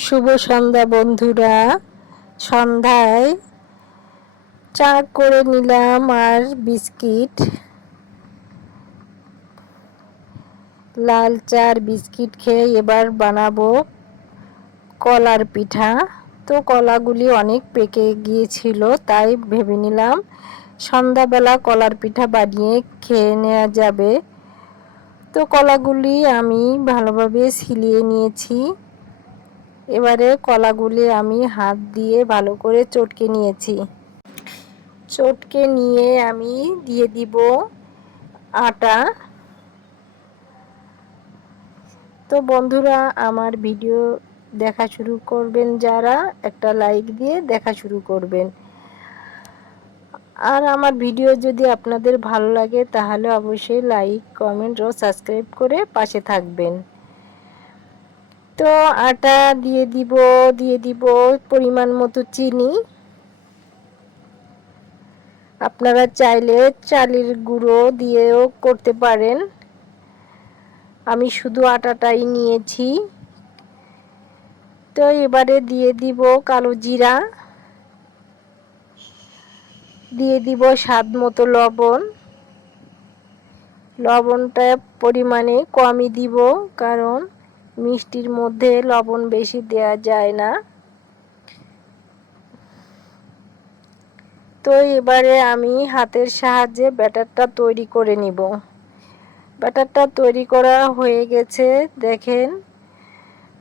শুভ সন্ধ্যা বন্ধুরা। সন্ধ্যায় চা করে নিলাম আর বিস্কিট, লাল চার বিস্কিট খেয়ে এবার বানাবো কলার পিঠা। তো কলাগুলি অনেক পেকে গিয়েছিল, তাই ভেবে নিলাম সন্ধ্যাবেলা কলার পিঠা বানিয়ে খেয়ে নেওয়া যাবে। তো কলাগুলি আমি ভালোভাবে ছিলিয়ে নিয়েছি। এবারে কলাগুলি আমি হাত দিয়ে ভালো করে চটকে নিয়েছি। চটকে নিয়ে আমি দিয়ে দিব আটা। তো বন্ধুরা, আমার ভিডিও দেখা শুরু করবেন যারা, একটা লাইক দিয়ে দেখা শুরু করবেন। আর আমার ভিডিও যদি আপনাদের ভালো লাগে তাহলে অবশ্যই লাইক, কমেন্ট ও সাবস্ক্রাইব করে পাশে থাকবেন। তো আটা দিয়ে দিব পরিমাণ মতো চিনি। আপনারা চাইলে চালের গুঁড়ো দিয়েও করতে পারেন, আমি শুধু আটাটাই নিয়েছি। তো এবারে দিয়ে দিব কালো জিরা, দিয়ে দিব স্বাদ মতো লবণ। লবণটা পরিমাণে কমই দিব, কারণ মিষ্টির মধ্যে লবণ বেশি দেওয়া যায় না। তো এবারে আমি হাতের সাহায্যে ব্যাটারটা তৈরি করে নিব। ব্যাটারটা তৈরি করা হয়ে গেছে দেখেন।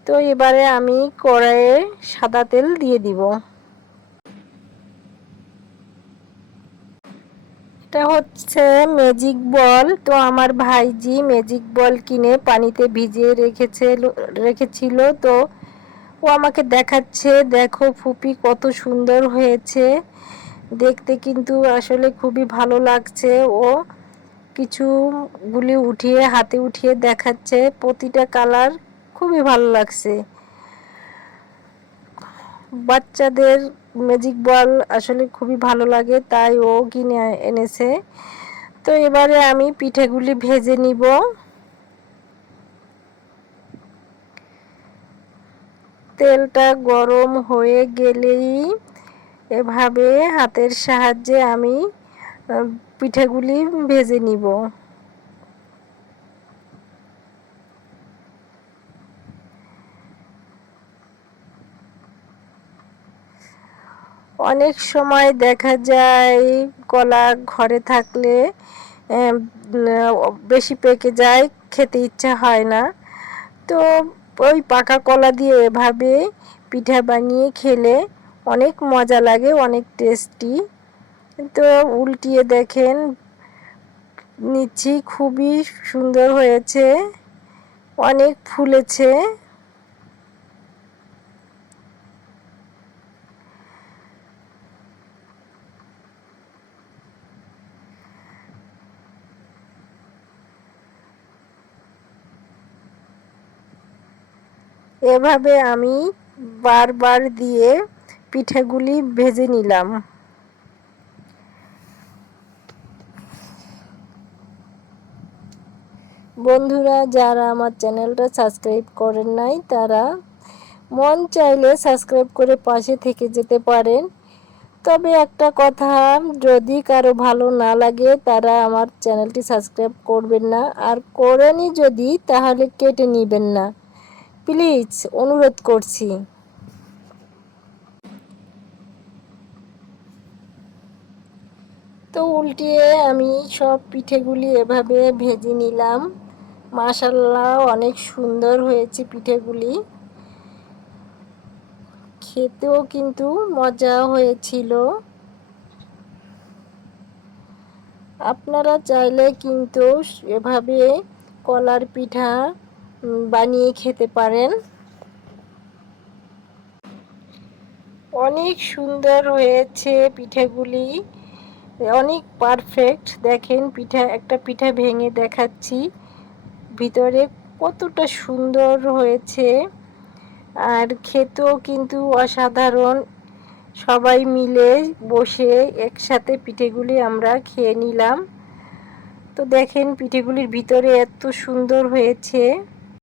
তো এবারে আমি কড়াইয়ে সাদা তেল দিয়ে দিব। এটা হচ্ছে ম্যাজিক বল। তো আমার ভাইজি ম্যাজিক বল কিনে পানিতে ভিজিয়ে রেখেছিল। তো ও আমাকে দেখাচ্ছে, দেখো ফুপি কত সুন্দর হয়েছে দেখতে, কিন্তু আসলে খুবই ভালো লাগছে। ও কিছুগুলি হাতে উঠিয়ে দেখাচ্ছে, প্রতিটা কালার খুবই ভালো লাগছে। বাচ্চাদের ম্যাজিক বল আসলে খুবই ভালো লাগে, তাই ও কিনে এনেছে। তো এবারে আমি পিঠেগুলি ভেজে নিব। তেলটা গরম হয়ে গেলেই এভাবে হাতের সাহায্যে আমি পিঠেগুলি ভেজে নিব। অনেক সময় দেখা যায় কলা ঘরে থাকলে বেশি পেকে যায়, খেতে ইচ্ছা হয় না। তো ওই পাকা কলা দিয়ে এভাবে পিঠা বানিয়ে খেলে অনেক মজা লাগে, অনেক টেস্টি। তো উল্টিয়ে দেখেন নিচ্ছি, খুবই সুন্দর হয়েছে, অনেক ফুলেছে। এভাবে আমি বারবার দিয়ে পিঠাগুলি ভেজে নিলাম। বন্ধুরা, যারা আমার চ্যানেলটা সাবস্ক্রাইব করেন নাই তারা মন চাইলে সাবস্ক্রাইব করে পাশে থেকে যেতে পারেন। তবে একটা কথা, যদি কারো ভালো না লাগে তারা আমার চ্যানেলটি সাবস্ক্রাইব করবেন না, আর করেনি যদি তাহলে কেটে নেবেন না, প্লিজ অনুরোধ করছি। তো উল্টিয়ে আমি সব পিঠেগুলি এভাবে ভেজে নিলাম। মাশাআল্লাহ, অনেক সুন্দর হয়েছে পিঠেগুলি, খেতেও কিন্তু মজা হয়েছিল। আপনারা চাইলে কিন্তু এভাবে কলার পিঠা বানিয়ে খেতে পারেন। অনেক সুন্দর হয়েছে পিঠেগুলি, অনেক পারফেক্ট। দেখেন একটা পিঠা ভেঙে দেখাচ্ছি, ভিতরে কতটা সুন্দর হয়েছে, আর খেতেও কিন্তু অসাধারণ। সবাই মিলে বসে একসাথে পিঠেগুলি আমরা খেয়ে নিলাম। তো দেখেন পিঠেগুলির ভিতরে এত সুন্দর হয়েছে।